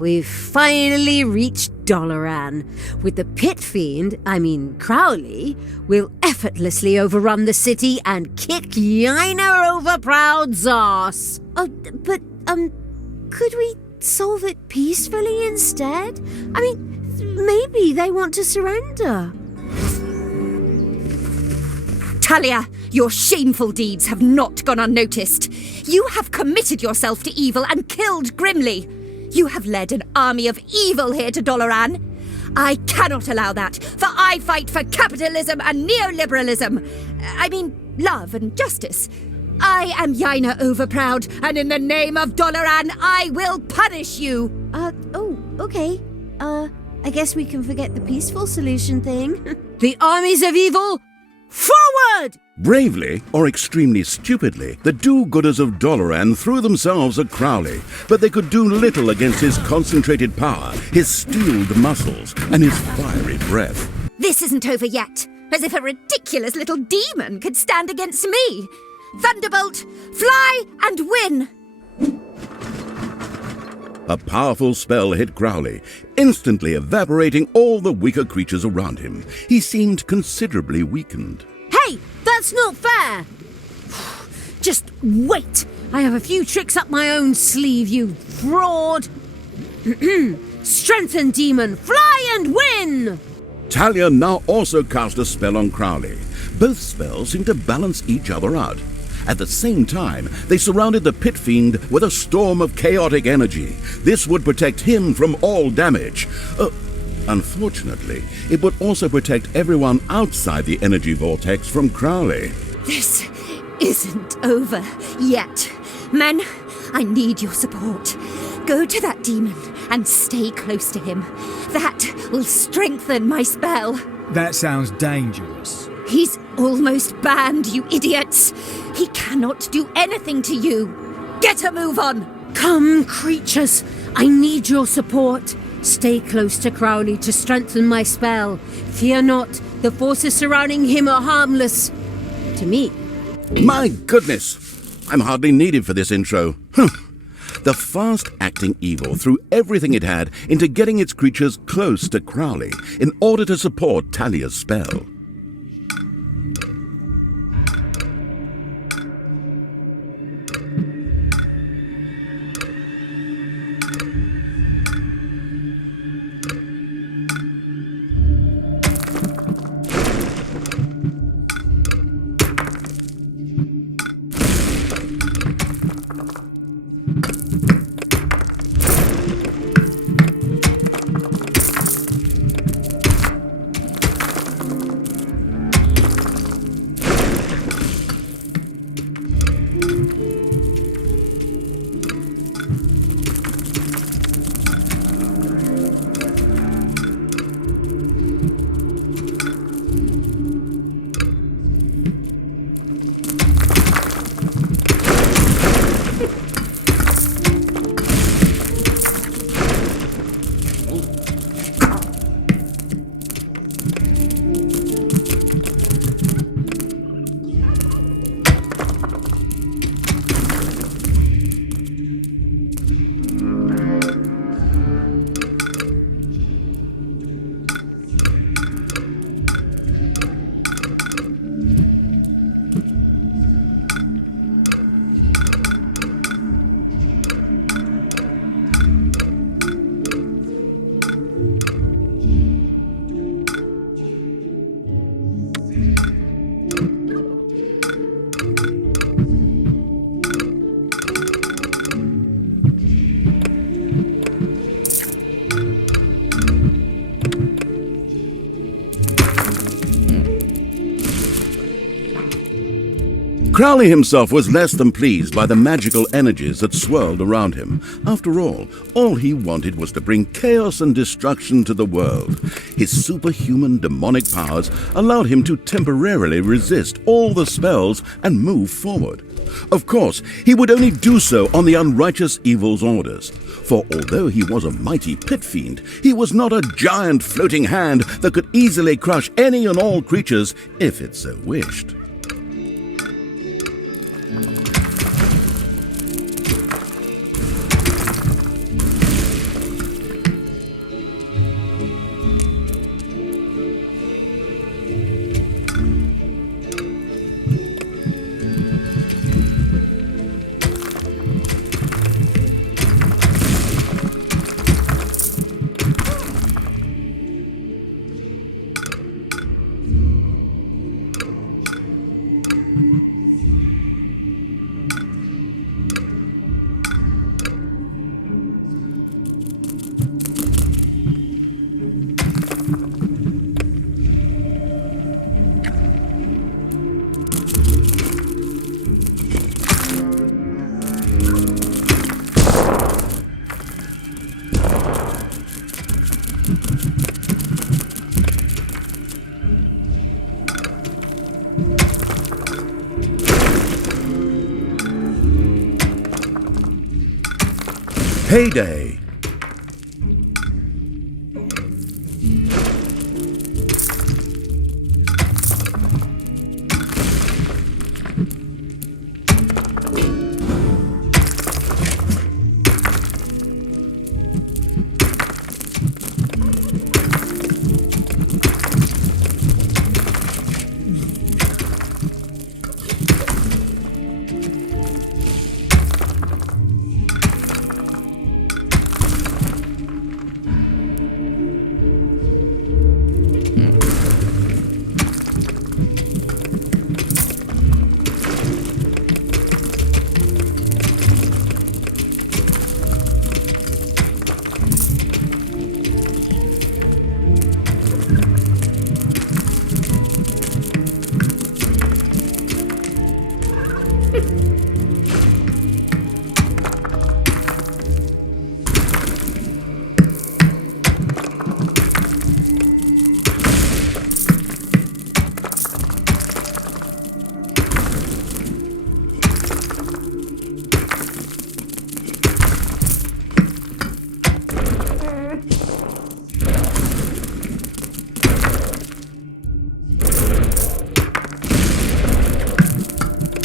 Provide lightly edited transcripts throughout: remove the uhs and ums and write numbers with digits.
we've finally reached Dollaran. With the pit fiend, Crowley, we'll effortlessly overrun the city and kick Yiner Overproud's ass. Oh, but, could we solve it peacefully instead? Maybe they want to surrender. Talia, your shameful deeds have not gone unnoticed. You have committed yourself to evil and killed grimly. You have led an army of evil here to Dollaran. I cannot allow that, for I fight for capitalism and neoliberalism. Love and justice. I am Yiner Overproud, and in the name of Dollaran, I will punish you. Okay. I guess we can forget the peaceful solution thing. The armies of evil, forward! Bravely, or extremely stupidly, the do-gooders of Dollaran threw themselves at Crowley, but they could do little against his concentrated power, his steeled muscles, and his fiery breath. This isn't over yet, as if a ridiculous little demon could stand against me. Thunderbolt, fly and win! A powerful spell hit Crowley, instantly evaporating all the weaker creatures around him. He seemed considerably weakened. Hey, that's not fair! Just wait! I have a few tricks up my own sleeve, you fraud! Strengthen, demon! Fly and win! Talia now also cast a spell on Crowley. Both spells seemed to balance each other out. At the same time, they surrounded the pit fiend with a storm of chaotic energy. This would protect him from all damage. Unfortunately, it would also protect everyone outside the energy vortex from Crowley. This isn't over yet. Men, I need your support. Go to that demon and stay close to him. That will strengthen my spell. That sounds dangerous. He's almost banned, you idiots. He cannot do anything to you. Get a move on. Come, creatures. I need your support. Stay close to Crowley to strengthen my spell. Fear not, the forces surrounding him are harmless. To me. My goodness! I'm hardly needed for this intro. The fast-acting evil threw everything it had into getting its creatures close to Crowley in order to support Talia's spell. Crowley himself was less than pleased by the magical energies that swirled around him. After all he wanted was to bring chaos and destruction to the world. His superhuman demonic powers allowed him to temporarily resist all the spells and move forward. Of course, he would only do so on the unrighteous evil's orders. For although he was a mighty pit fiend, he was not a giant floating hand that could easily crush any and all creatures if it so wished. Payday.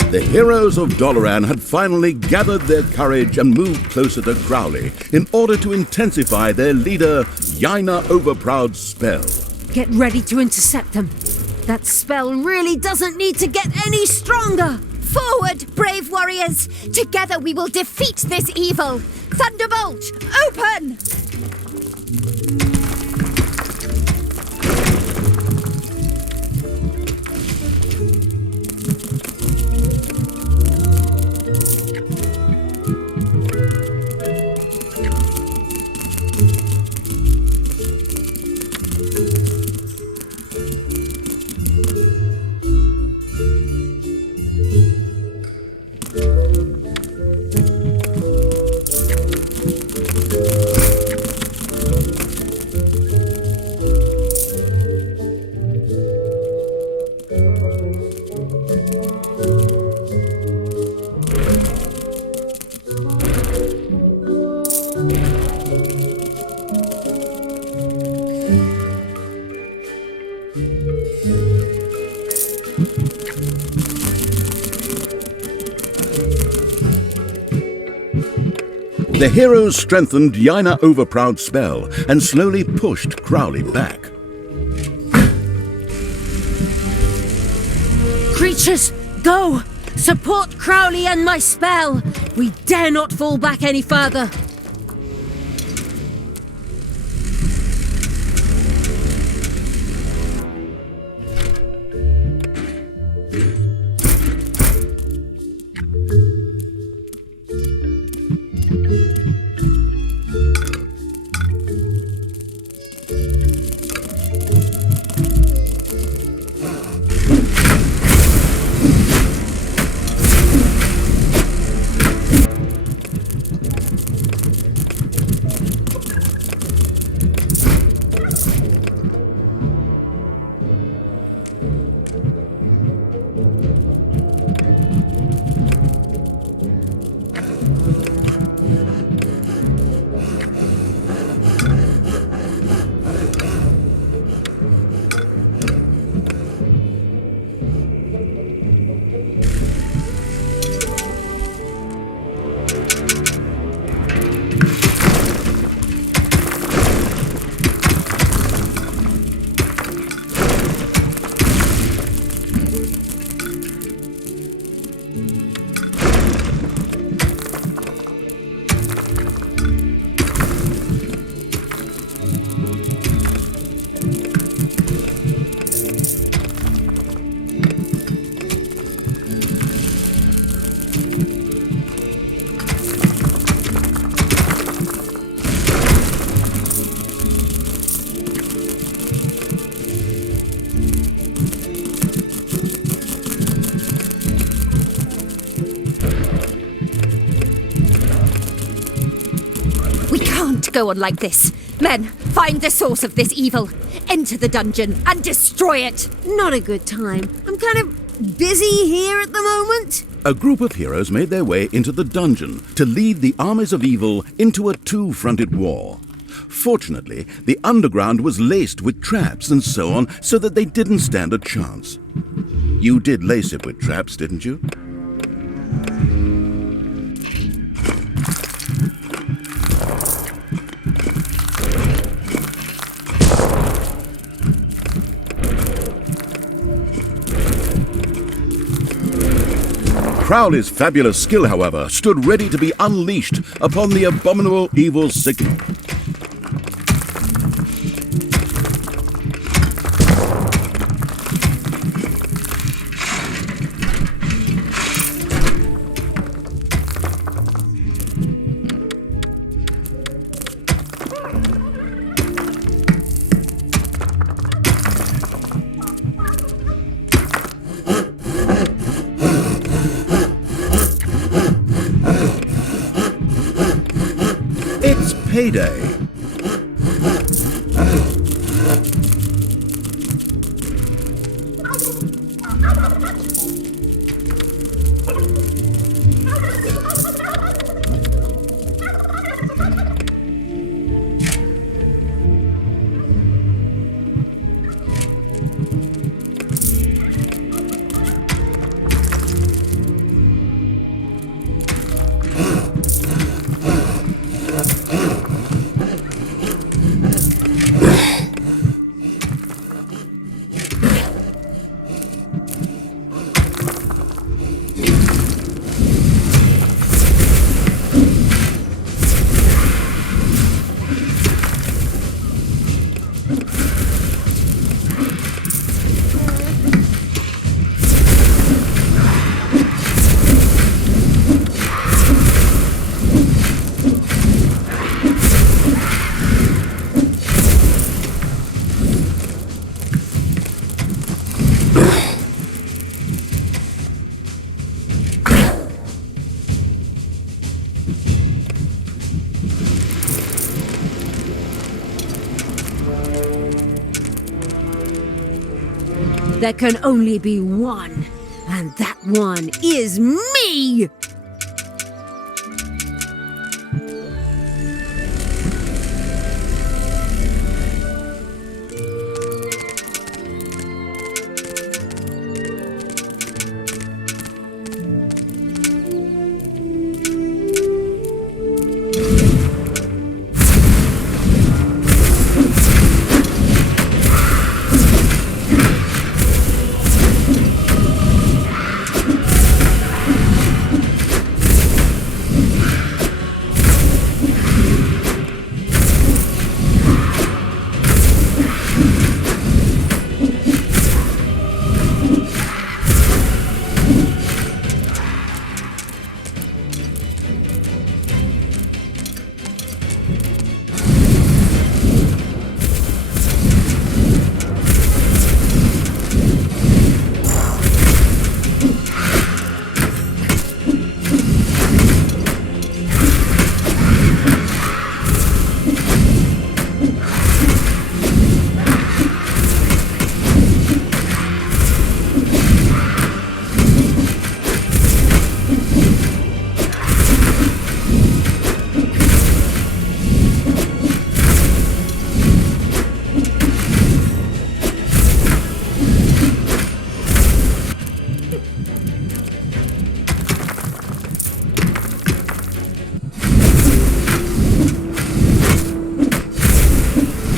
The heroes of Dollaran had finally gathered their courage and moved closer to Crowley in order to intensify their leader, Yaina Overproud's spell. Get ready to intercept them. That spell really doesn't need to get any stronger. Forward, brave warriors! Together we will defeat this evil! Thunderbolt, open! The heroes strengthened Yaina Overproud's spell and slowly pushed Crowley back. Creatures, go! Support Crowley and my spell! We dare not fall back any further! Go on like this. Men, find the source of this evil. Enter the dungeon and destroy it. Not a good time. I'm kind of busy here at the moment. A group of heroes made their way into the dungeon to lead the armies of evil into a two-fronted war. Fortunately, the underground was laced with traps and so on, so that they didn't stand a chance. You did lace it with traps, didn't you? Crowley's fabulous skill, however, stood ready to be unleashed upon the abominable evil signal. It's payday. There can only be one, and that one is me!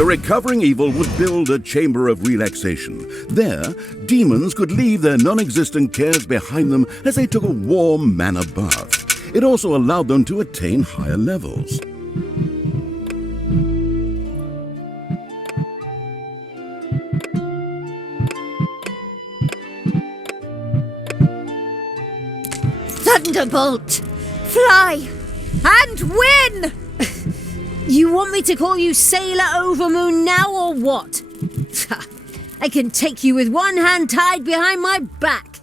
The recovering evil would build a chamber of relaxation. There, demons could leave their non-existent cares behind them as they took a warm manna bath. It also allowed them to attain higher levels. Thunderbolt! Fly! And win! You want me to call you Sailor Overmoon now or what? I can take you with one hand tied behind my back.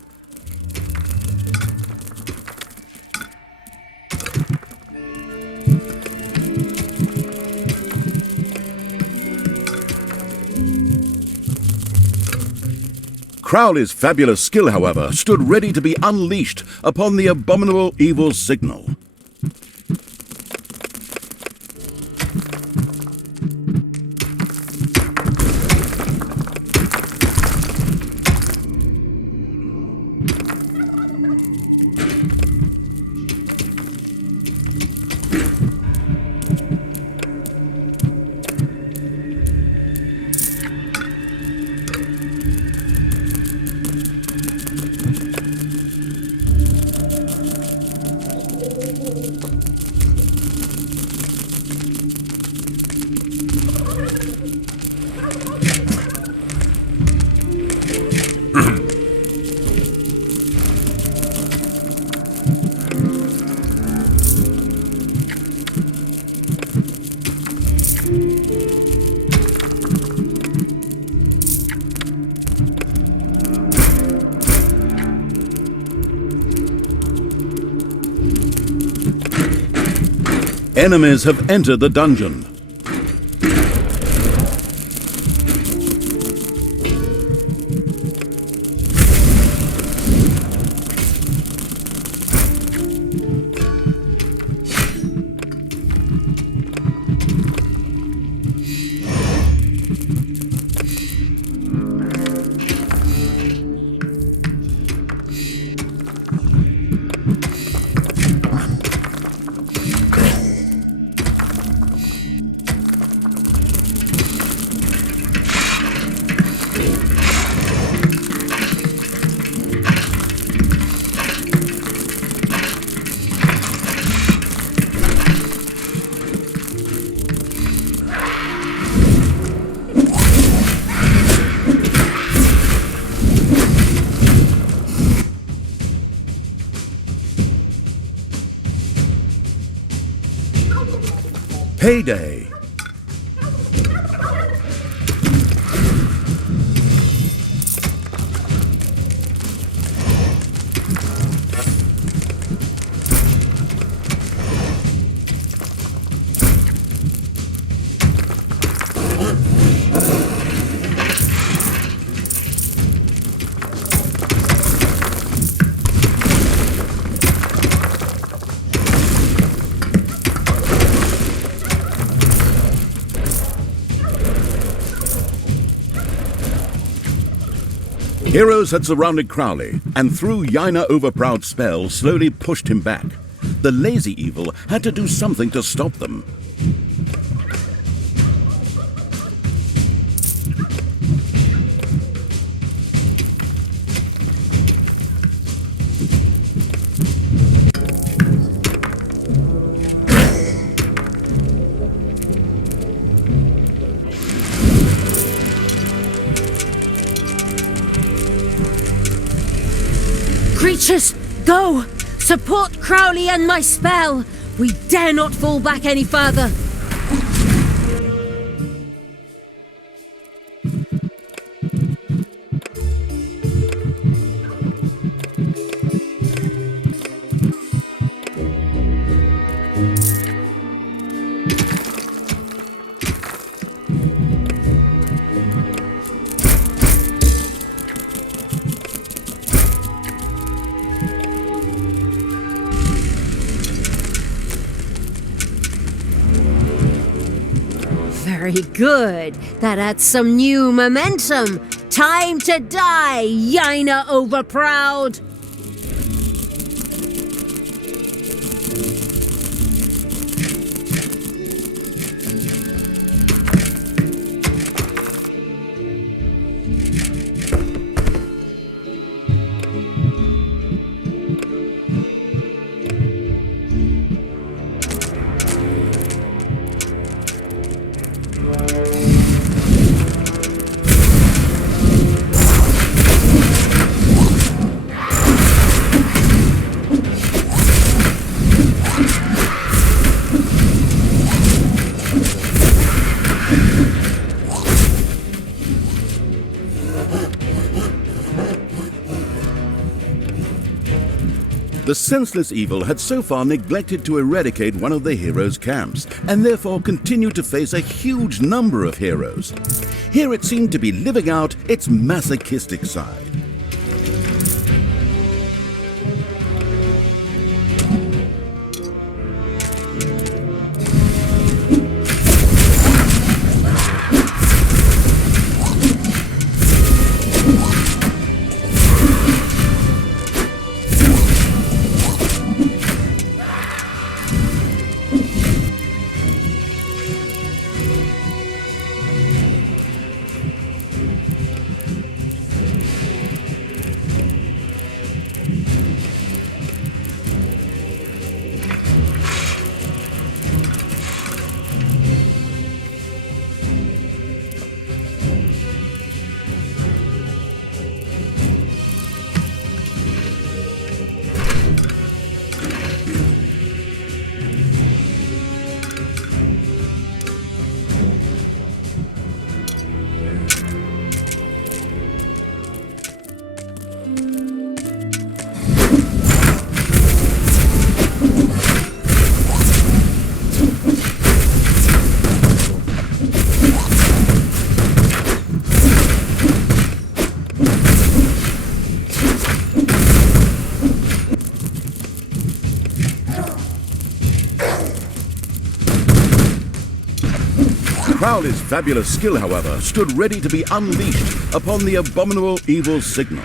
Crowley's fabulous skill, however, stood ready to be unleashed upon the abominable evil signal. Enemies have entered the dungeon. Payday! Heroes had surrounded Crowley, and through Yaina Overproud's spell slowly pushed him back. The lazy evil had to do something to stop them. Creatures, go! Support Crowley and my spell! We dare not fall back any further! Very good. That adds some new momentum. Time to die, Yaina Overproud! The senseless evil had so far neglected to eradicate one of the heroes' camps, and therefore continued to face a huge number of heroes. Here it seemed to be living out its masochistic side. Crowley's fabulous skill, however, stood ready to be unleashed upon the abominable evil signal.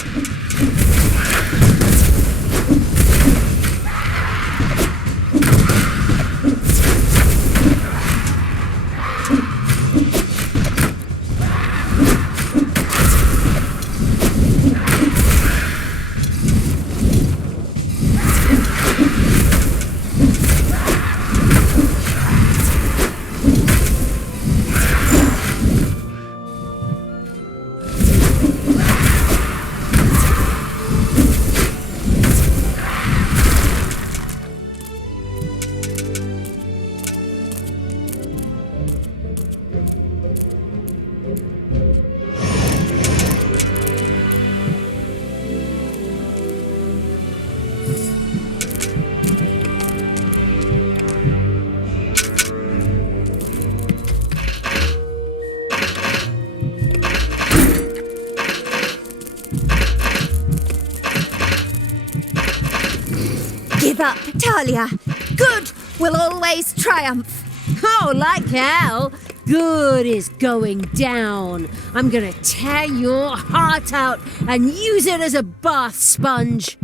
Give up, Talia. Good will always triumph. Oh, like hell! Good is going down. I'm gonna tear your heart out and use it as a bath sponge.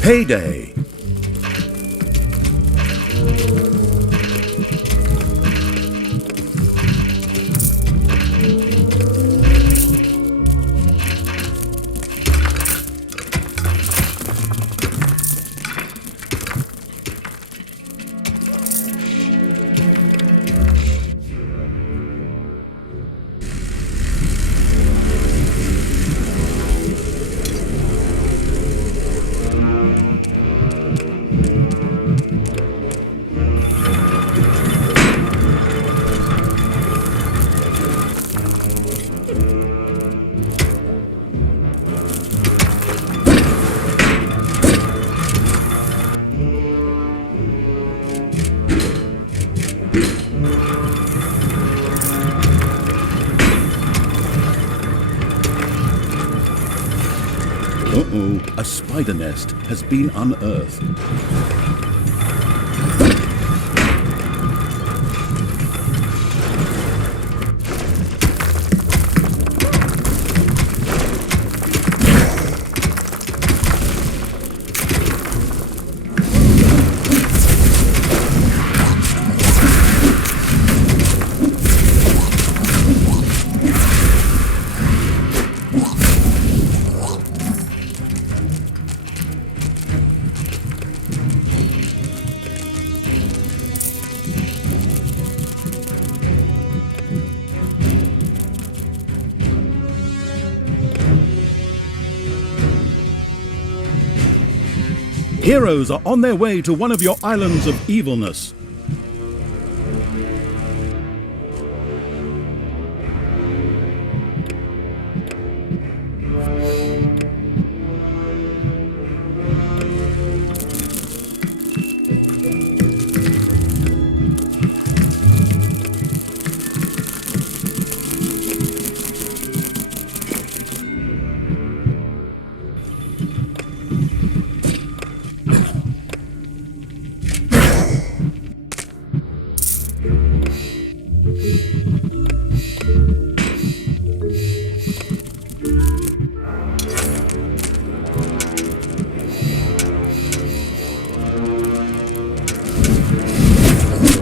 Payday! Uh-oh, a spider nest has been unearthed. Heroes are on their way to one of your islands of evilness.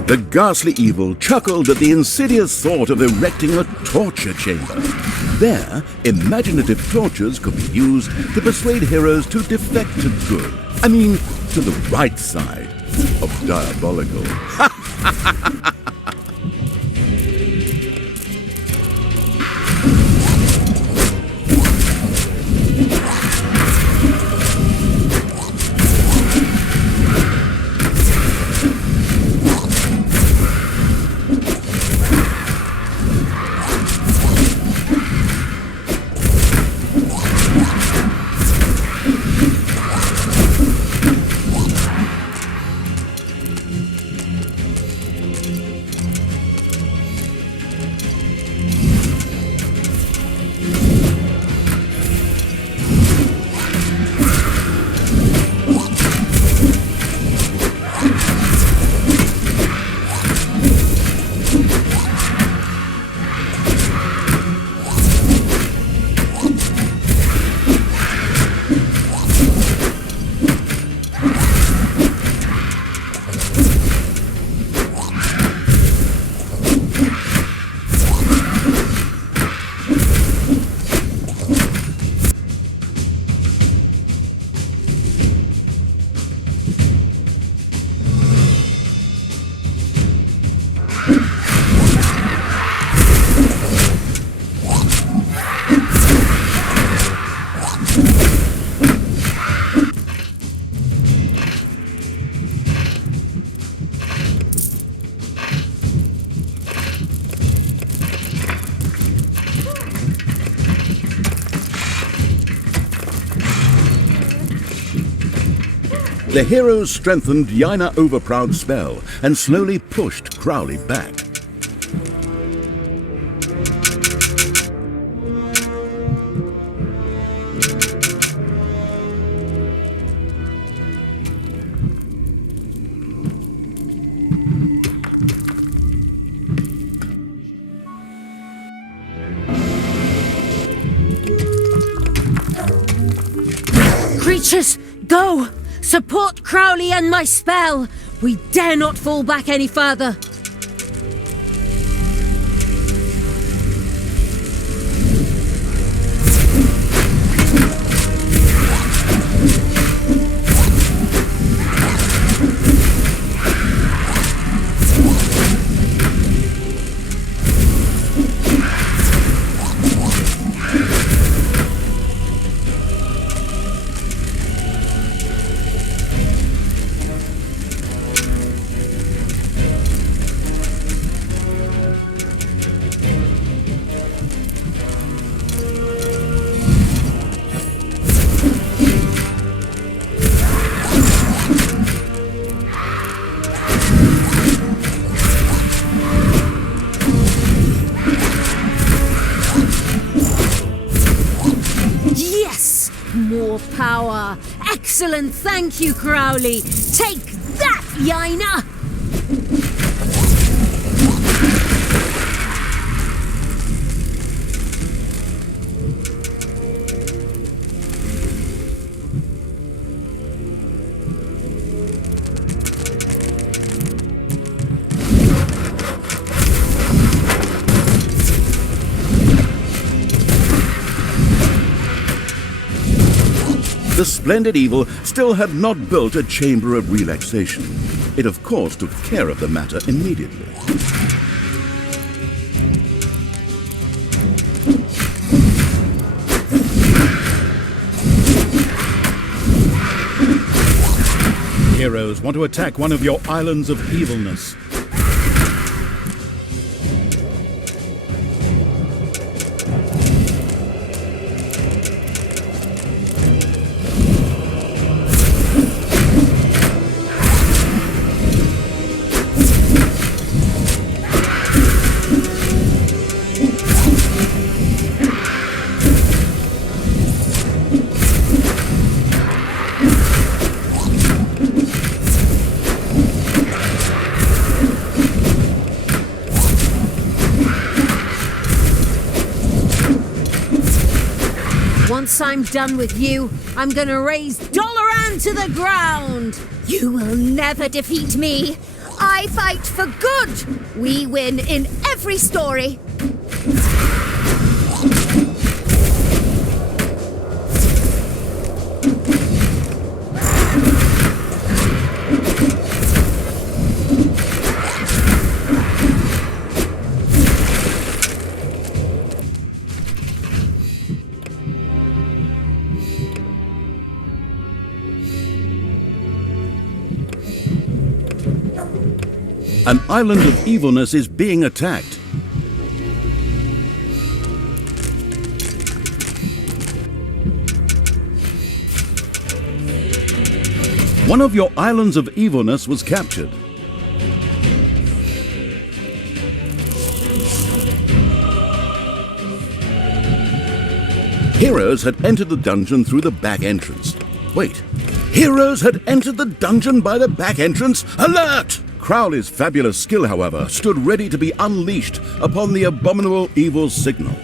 The ghastly evil chuckled at the insidious thought of erecting a torture chamber. There, imaginative tortures could be used to persuade heroes to defect to good. I mean, to the right side of diabolical. The heroes strengthened Yaina Overproud's spell and slowly pushed Crowley back. Creatures, go! Support Crowley and my spell! We dare not fall back any further! More power! Excellent! Thank you, Crowley! Take that, Yaina! The splendid evil still had not built a chamber of relaxation. It, of course, took care of the matter immediately. Heroes want to attack one of your islands of evilness. Once I'm done with you, I'm gonna raise Dollaran to the ground! You will never defeat me. I fight for good. We win in every story. An island of evilness is being attacked. One of your islands of evilness was captured. Heroes had entered the dungeon through the back entrance. Wait, heroes had entered the dungeon by the back entrance? Alert! Crowley's fabulous skill, however, stood ready to be unleashed upon the abominable evil signal.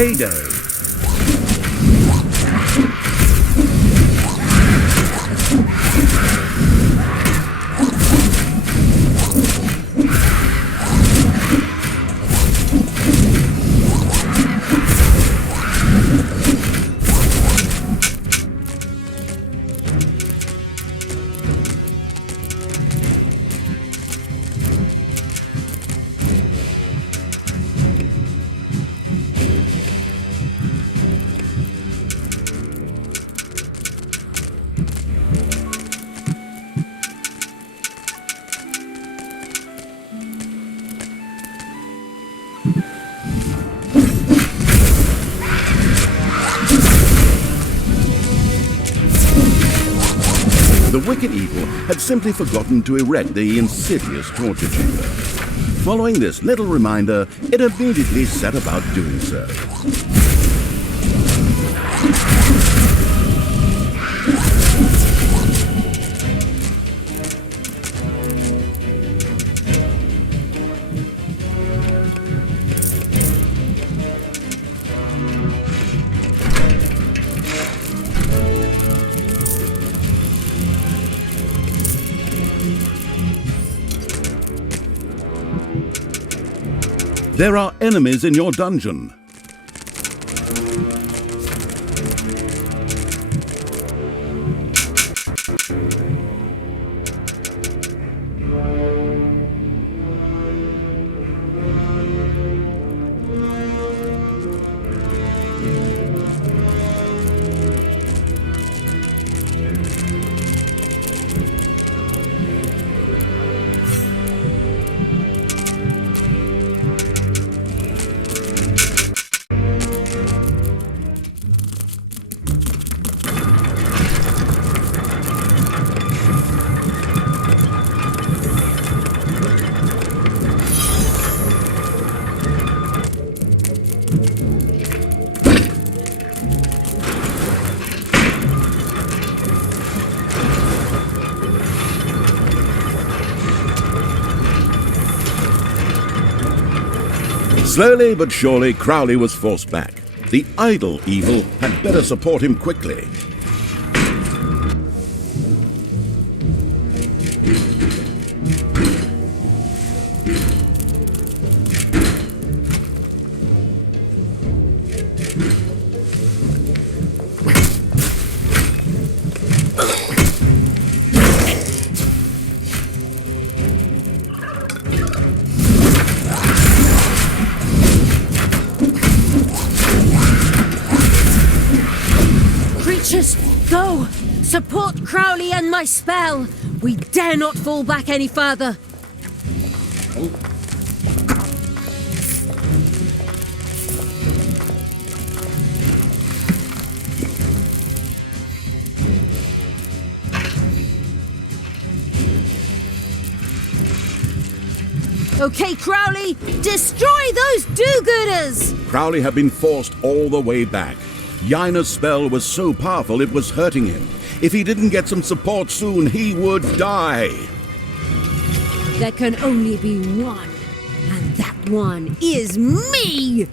payday. The wicked evil had simply forgotten to erect the insidious torture chamber. Following this little reminder, it immediately set about doing so. There are enemies in your dungeon. Slowly but surely, Crowley was forced back. The idle evil had better support him quickly. Go! Support Crowley and my spell! We dare not fall back any further! Okay, Crowley, destroy those do-gooders! Crowley had been forced all the way back. Yaina's spell was so powerful it was hurting him. If he didn't get some support soon, he would die. There can only be one, and that one is me!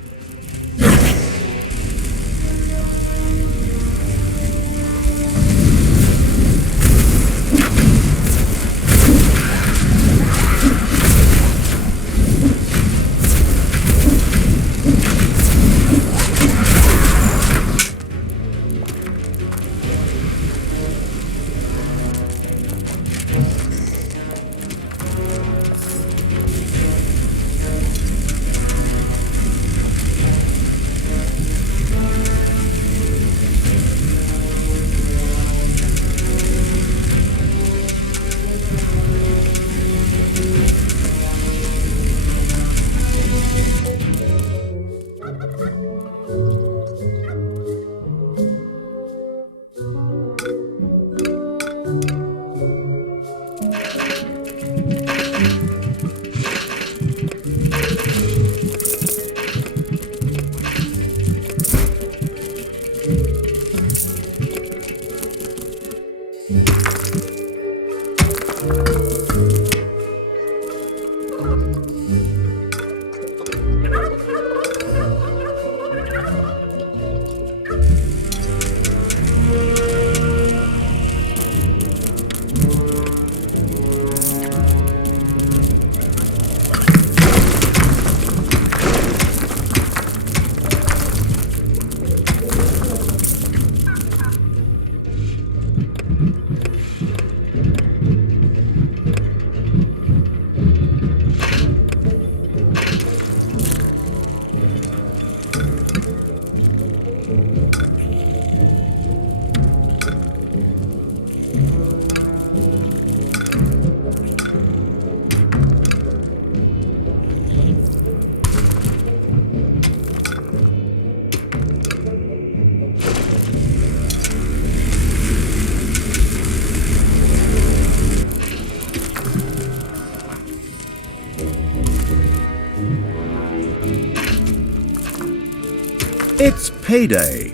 It's payday.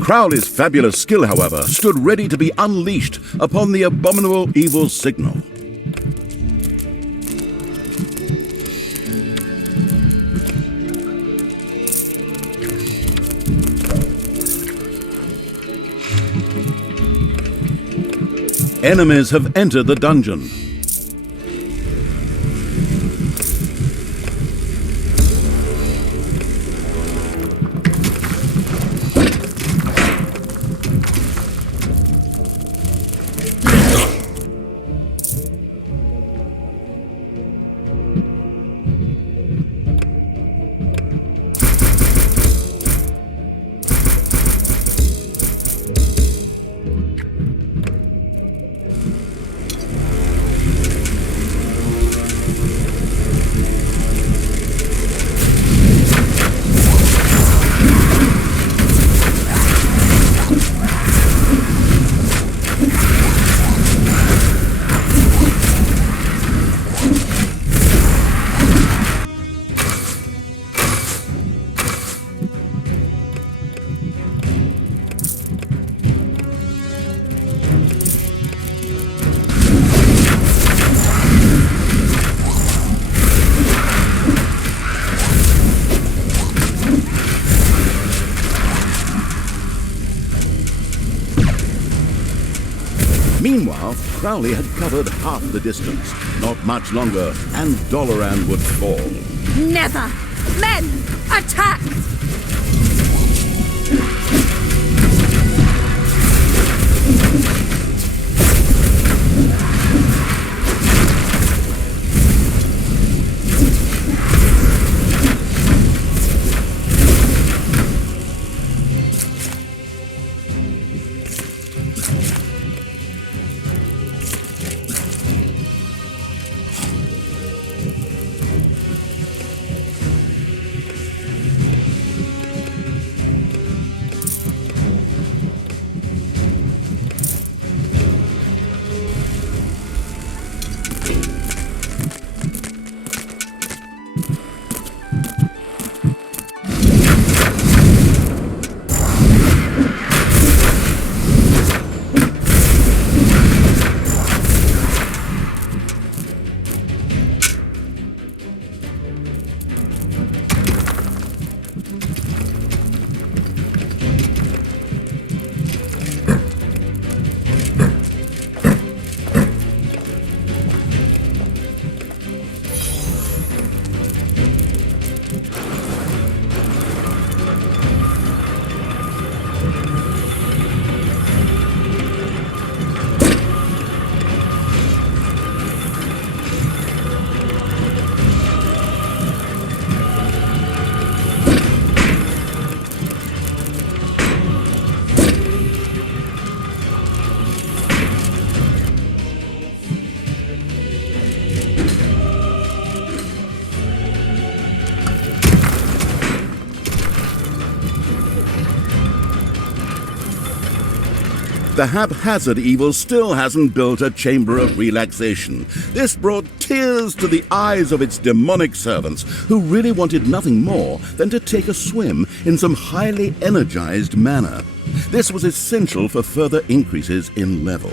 Crowley's fabulous skill, however, stood ready to be unleashed upon the abominable evil signal. Enemies have entered the dungeon. Meanwhile, Crowley had covered half the distance. Not much longer, and Dollaran would fall. Never! Men, attack! The haphazard evil still hasn't built a chamber of relaxation. This brought tears to the eyes of its demonic servants, who really wanted nothing more than to take a swim in some highly energized manner. This was essential for further increases in level.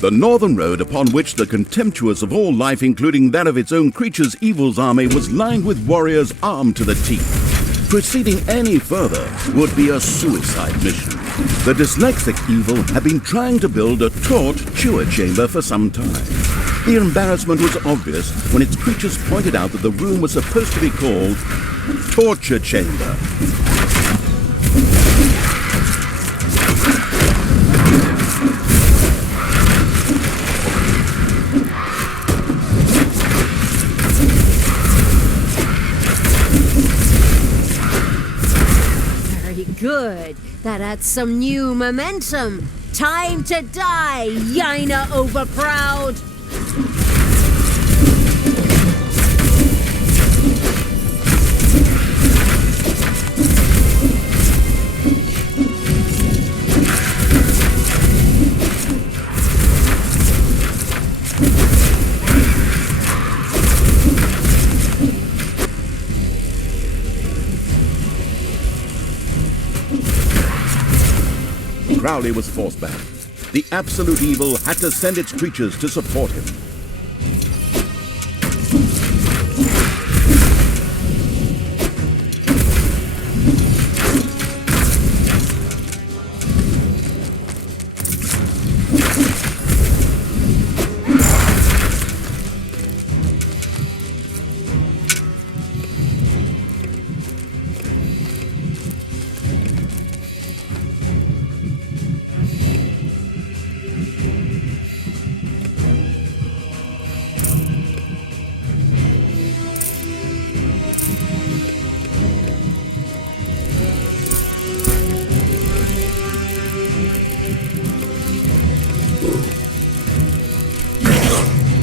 The northern road, upon which the contemptuous of all life, including that of its own creatures, Evil's army, was lined with warriors armed to the teeth. Proceeding any further would be a suicide mission. The dyslexic evil had been trying to build a torture chamber for some time. The embarrassment was obvious when its creatures pointed out that the room was supposed to be called Torture Chamber. Very good. That adds some new momentum. Time to die, Yina Overproud! Crowley was forced back. The absolute evil had to send its creatures to support him.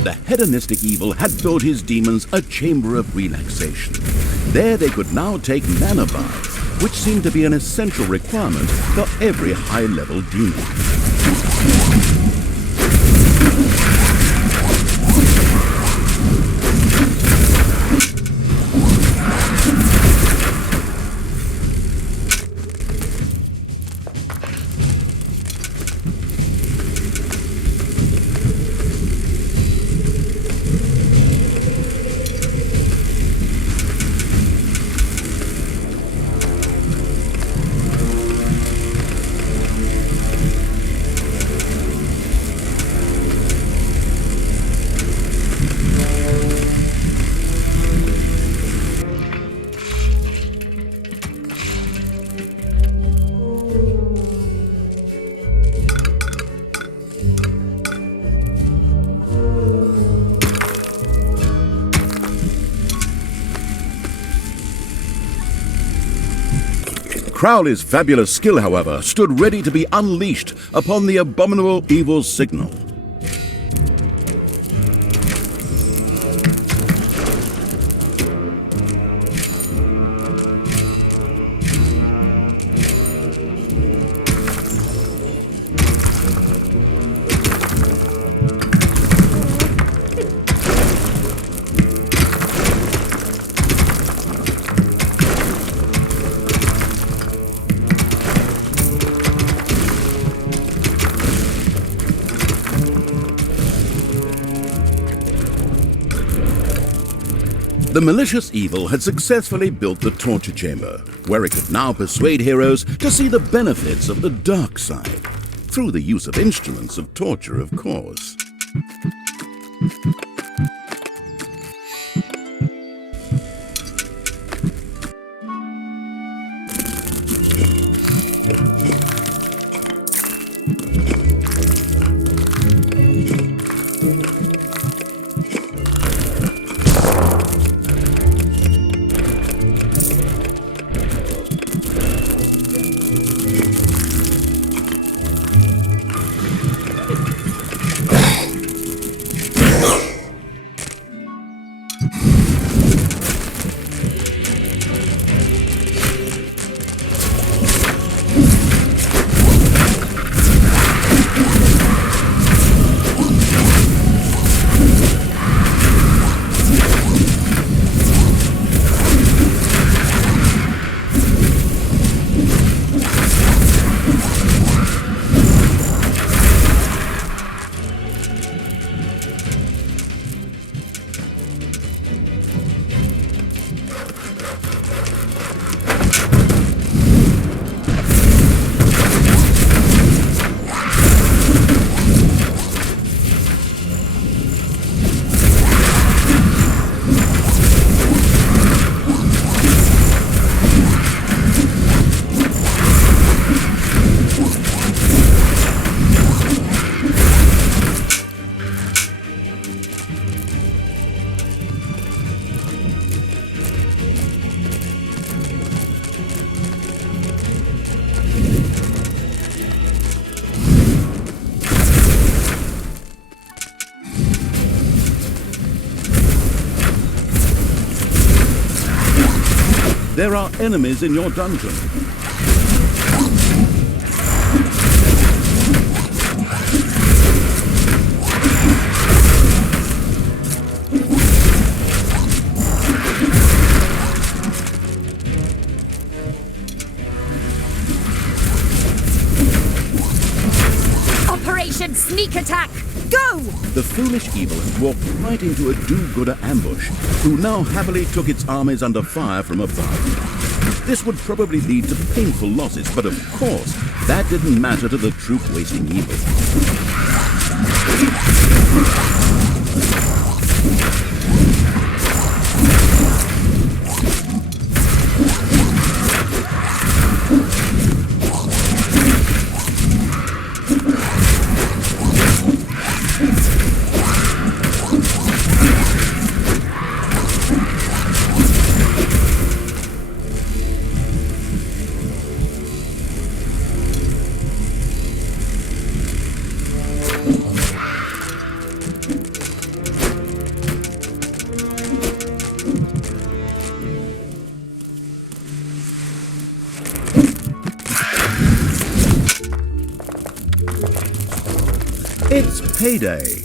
The hedonistic evil had built his demons a chamber of relaxation. There they could now take mana baths, which seemed to be an essential requirement for every high-level demon. Crowley's fabulous skill, however, stood ready to be unleashed upon the abominable evil's signal. The malicious evil had successfully built the torture chamber, where it could now persuade heroes to see the benefits of the dark side, through the use of instruments of torture, of course. There are enemies in your dungeon. Operation Sneak Attack! Go! The foolish evil had walked right into a do-gooder ambush, who now happily took its armies under fire from above. This would probably lead to painful losses, but of course, that didn't matter to the troop-wasting evil. It's payday.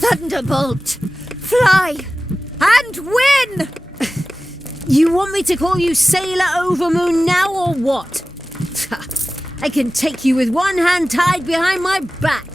Thunderbolt! Fly! And win! You want me to call you Sailor Overmoon now or what? I can take you with one hand tied behind my back.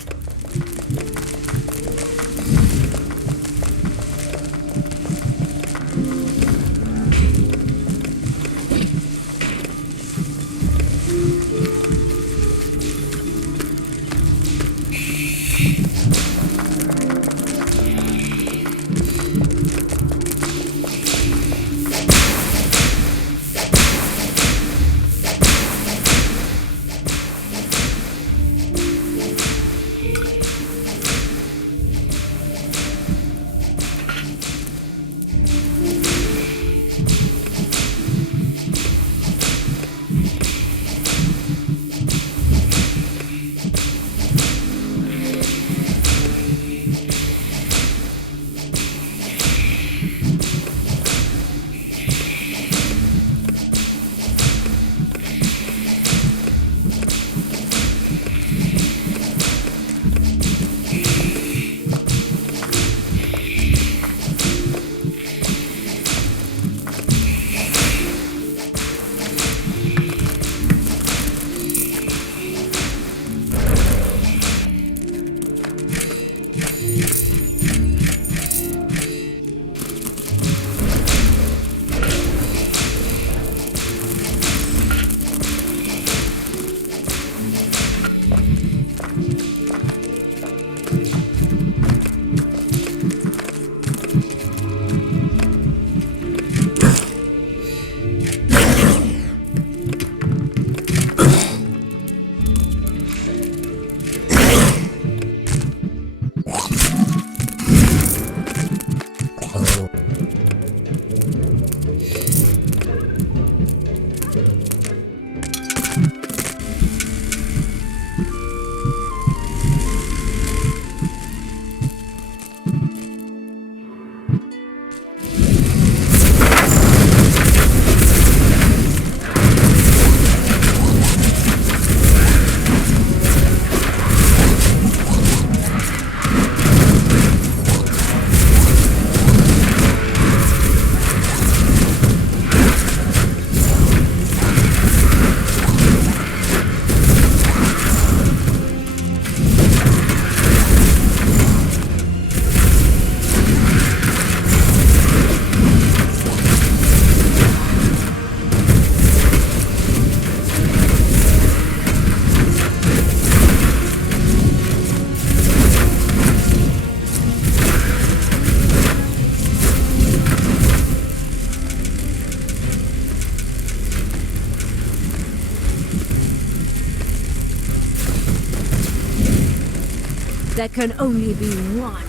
there can only be one.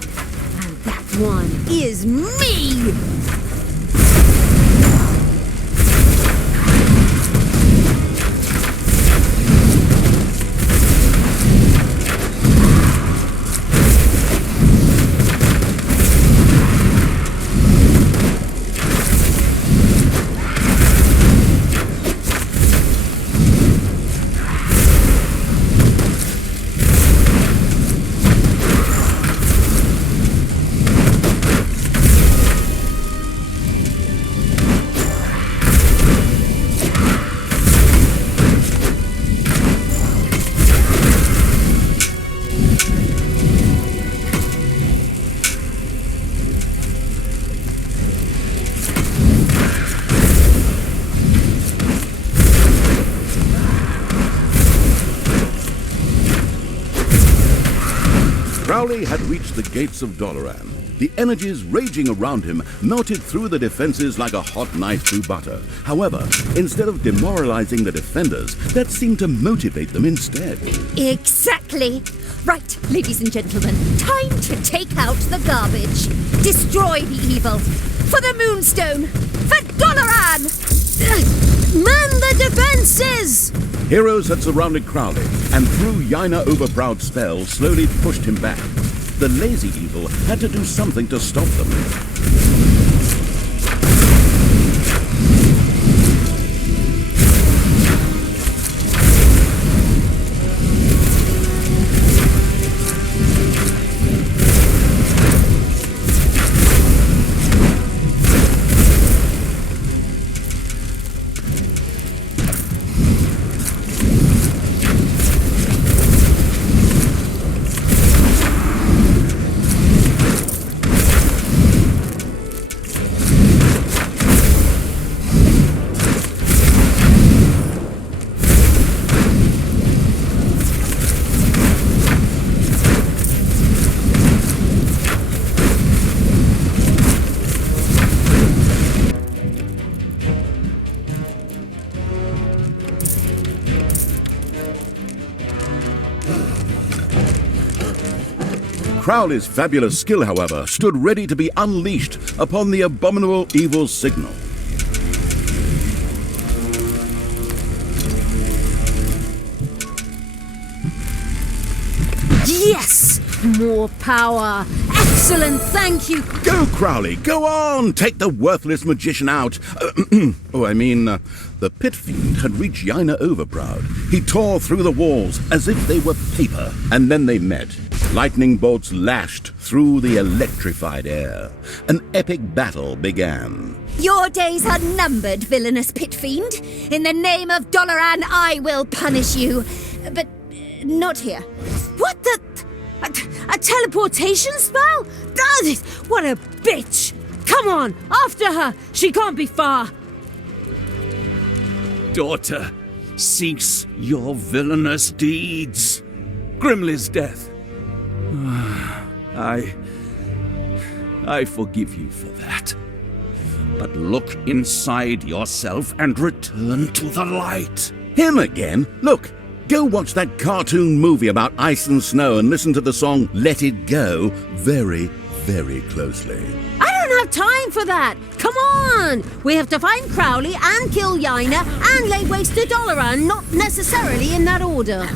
And that one is me! Crowley had reached the gates of Dollaran. The energies raging around him melted through the defenses like a hot knife through butter. However, instead of demoralizing the defenders, that seemed to motivate them instead. Exactly. Right, ladies and gentlemen, time to take out the garbage. Destroy the evil. For the Moonstone. For Dollaran! Man the defenses! Heroes had surrounded Crowley, and through Yaina Overproud's spell, slowly pushed him back. The lazy evil had to do something to stop them. Crowley's fabulous skill, however, stood ready to be unleashed upon the abominable evil signal. Yes! More power! Excellent, thank you! Go, Crowley, go on! Take the worthless magician out! The pit fiend had reached Yaina Overproud. He tore through the walls as if they were paper, and then they met. Lightning bolts lashed through the electrified air. An epic battle began. Your days are numbered, villainous pit fiend. In the name of Dollaran, I will punish you. But not here. What the... A teleportation spell? What a bitch! Come on, after her! She can't be far! Daughter, cease your villainous deeds. Grimly's death. I forgive you for that. But look inside yourself and return to the light. Him again? Look, go watch that cartoon movie about ice and snow and listen to the song Let It Go very, very closely. I don't have time for that! Come on! We have to find Crowley and kill Yaina and lay waste to Dollaran, not necessarily in that order.